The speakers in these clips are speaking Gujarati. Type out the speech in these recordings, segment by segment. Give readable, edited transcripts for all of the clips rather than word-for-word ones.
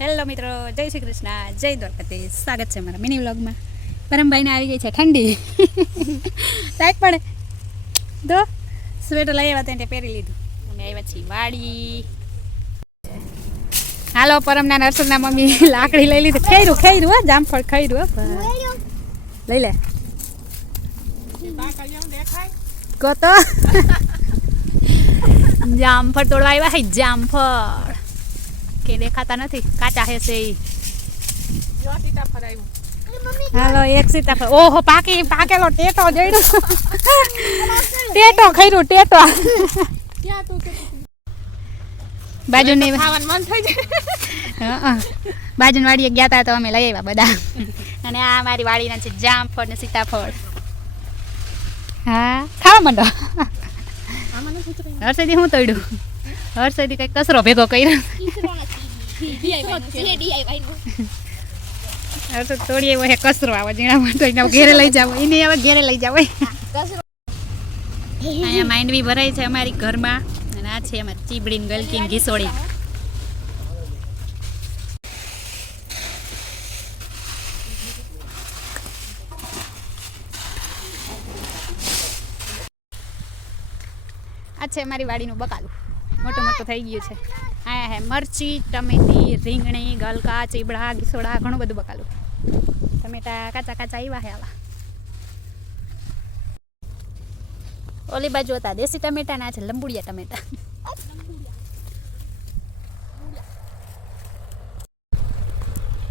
હેલો મિત્રો, જય શ્રી કૃષ્ણ, જય દ્વારકાધીશ. સ્વાગત છે મારા મિની વ્લોગમાં. પરમભાઈને આવી ગઈ છે ઠંડી. ટાઈટ પડે તો સ્વેટર લઈ આવ્યા ત્યાં પહેરી લીધું. અમે આવ્યા છીએ વાડી. હાલો, પરમના નરસદના મમ્મી લાકડી લઈ લીધી. ખૈરું હો, જામફળ ખૈરું હો. લઈ લે ગોતો. જામફળ તોડવા આવ્યા હે. જામફળ કે દેખાતા નથી, કાચા હે છે. હાલો, એક સીતાફળ. ઓહો, પાકેલો ટેટો જઈડો. ટેટો ખઈરું, ટેટો. બાજુની બાજુની વાડીએ ગયા હતા તો અમે લઈ આવ્યા બધા. અને આ મારી વાડીના છે જામફળ ને સીતાફળ. હા, ખાવા માંડો. હર્ષદી હું તોડ્યું? હર્ષદી કઈ કચરો ભેગો કર્યો. તોડી આવ્યો હે કચરો. આવો જીણા માટે ઘેરે લઈ જાવ. એને હવે ઘેરે લઈ જાવ. અહીંયા માંડવી ભરાય છે અમારી ઘરમાં. અને આ છે અમારી ચીબડી ને ગલકી ને ઘીસોડી. આ છે અમારી વાડીનું બકાલું. મોટું મોટું થઈ ગયું છે. અહીંયા હે મરચી, ટમેટી, રીંગણી, ગલકા, ચીબડા, ઘીસોડા, ઘણું બધું બકાલું. ટમેટા કાચા કાચા આવ્યા હે આવા. ઓલી બાજુ હતા દેશી ટમેટા, ના છે લંબુડિયા ટમેટા.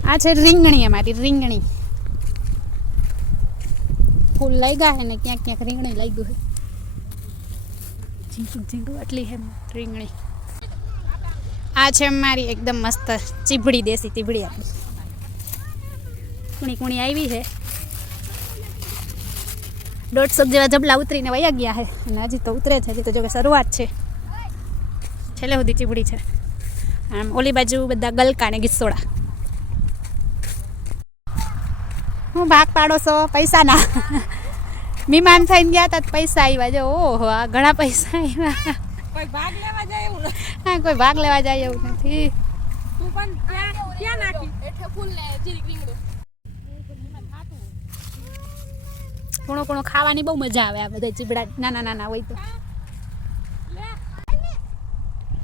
આ છે રીંગણી, અમારી રીંગણી. ફૂલ લઈ ગયા હે ને ક્યાંક ક્યાંક રીંગણી લઈ ગયું. ઝીંડું આટલી હે રીંગણી. આ છે મારી એકદમ મસ્ત ચીબડી, દેશી ચીબડી. આપણી કુણી કુણી આવી છે. 150 જેવા જબલા ઉતરીને વયા ગયા છે. અને હજી તો ઉતરે છે. હજી તો જો કે શરૂઆત છે. છેલ્લે સુધી ચીબડી છે. આમ ઓલી બાજુ બધા ગલકા ને ઘીસોડા. હું ભાગ પાડો છો પૈસાના? મહેમાન થઈને ગયા હતા પૈસા આવ્યા. જો ઓહો, આ ઘણા પૈસા આવ્યા. કોઈ ભાગ લેવા જાય એવું નથી. હા, કોઈ ભાગ લેવા જાય એવું નથી. તું પણ ક્યાં નાખી એઠે ફૂલ ને જીરી રીંગણું. કોણો ખાવાની બહુ મજા આવે. આ બધા ચીબડા નાના નાના હોય તો.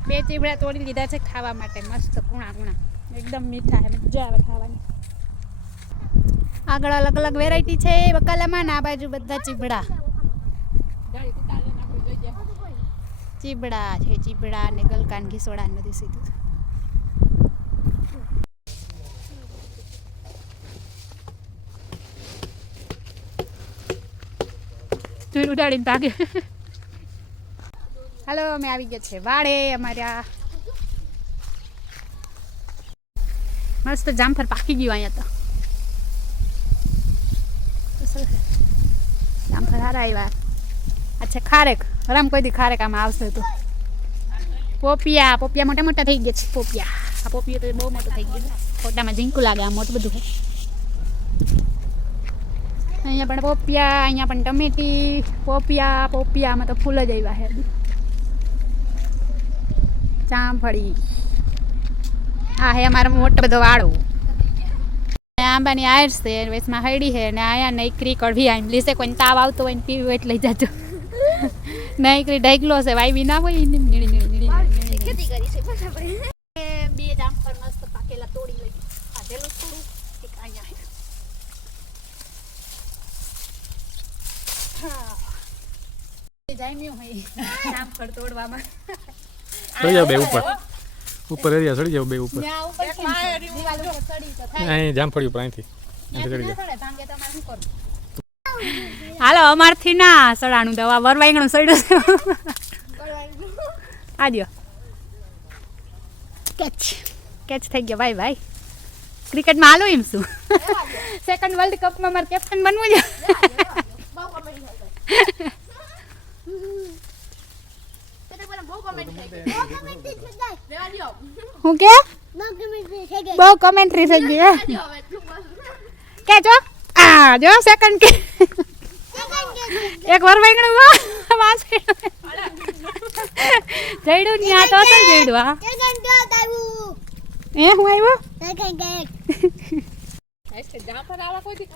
2 ચીબડા તોડી લીધા છે ખાવા માટે. મસ્ત કુણા કુણા, એકદમ મીઠા. મજા આવે ખાવાની. આગળ અલગ અલગ વેરાયટી છે બકાલામાં. આ બાજુ બધા ચીબડા ચીબડા છે. ચીબડા ને ગલકા ને ઘીસોડા ને બધું સીધું. ચૂર ઉડાડીને ભાગે. હાલો, અમે આવી ગયા છે વાડે. અમારા મસ્ત જામફળ પાકી ગયું. અહીંયા તો જામફળ સારા આવ્યા. અચ્છા, ખારેક રામ કોઈ દી ખારેક આમાં આવશે તો. પોપિયા મોટા મોટા થઈ ગયા છે. આ પોપિયો તો બહુ મોટો થઈ ગયો. ફોટામાં ઝીંકું લાગે. આ મોટું બધું છે. અહીંયા પણ પોપિયા, અહીંયા પણ ટમેટી. પોપિયામાં તો ફૂલ જ આવ્યા છે. જામફળી. હા હે અમારો મોટો બધો વાળો. આંબાની આયર છે વેચમાં હૈડી છે. ને આયા નૈકરી કઢવી આમ લીસે. કોઈ તાવ આવતો હોય ને પીવું હોય એટલે લઈ જાજો. નૈકરી ઢાઈકલો છે. વાવી ના હોય ને ખેતી કરી છે. 2 જામફળ મસ્ત પાકેલા તોડી લઈ. આધેલું થોડું એક અહીંયા. હા, જામ્યું હોય જામફળ તોડવામાં. ચડી જાવ બે ઉપર એરિયા ચડી જાવ બે ઉપર. અહીં જામફળી ઉપર અહીંથી ચડી જાવ. હાલો, અમારથી ના સડાનું દવા વરવાઈગણું સડ્યું છે. આજો કેચ થઈ ગયો. ભાઈ ક્રિકેટમાં હાલો એમ શું? સેકન્ડ વર્લ્ડ કપમાં મારે કેપ્ટન બનવું છે. હું કે બહુ કમેન્ટ્રી થઈ ગઈ. કે જો આ જો સેકન્ડ કે એક વરવાઈગણું જઈડું ને આ તો જઈડું. હા, હું આવ્યો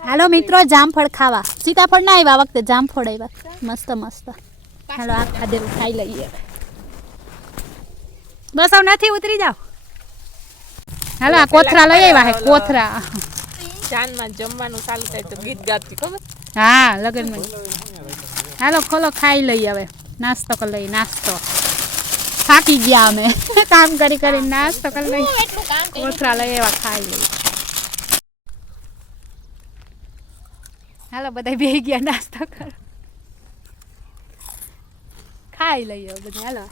હાલો મિત્રો જામફળ ખાવા. સીતાફળ ના આવ્યા વખતે જામફળ આવ્યા મસ્ત મસ્ત. હાલો આ ખાધેલું ખાઈ લઈએ. બસ હવે નથી ઉતરી જાવ. હાલો આ કોથરા લઈ આવ્યા હે કોથરા. જાનમાં જમવાનું ચાલુ થાય તો ગીત ગાતી ખબર. હા લગનમાં. હાલો ખોલો ખાઈ લઈએ હવે. નાસ્તો કરી લઈએ નાસ્તો. થાકી ગયા અમે કામ કરી કરીને નાસ્તો કરી લઈએ. કોથરા લઈ આવ્યા ખાઈ લઈએ. હાલો બધા બેહી ગયા નાસ્તો કરો. ખાઈ લઈએ બધા હાલો.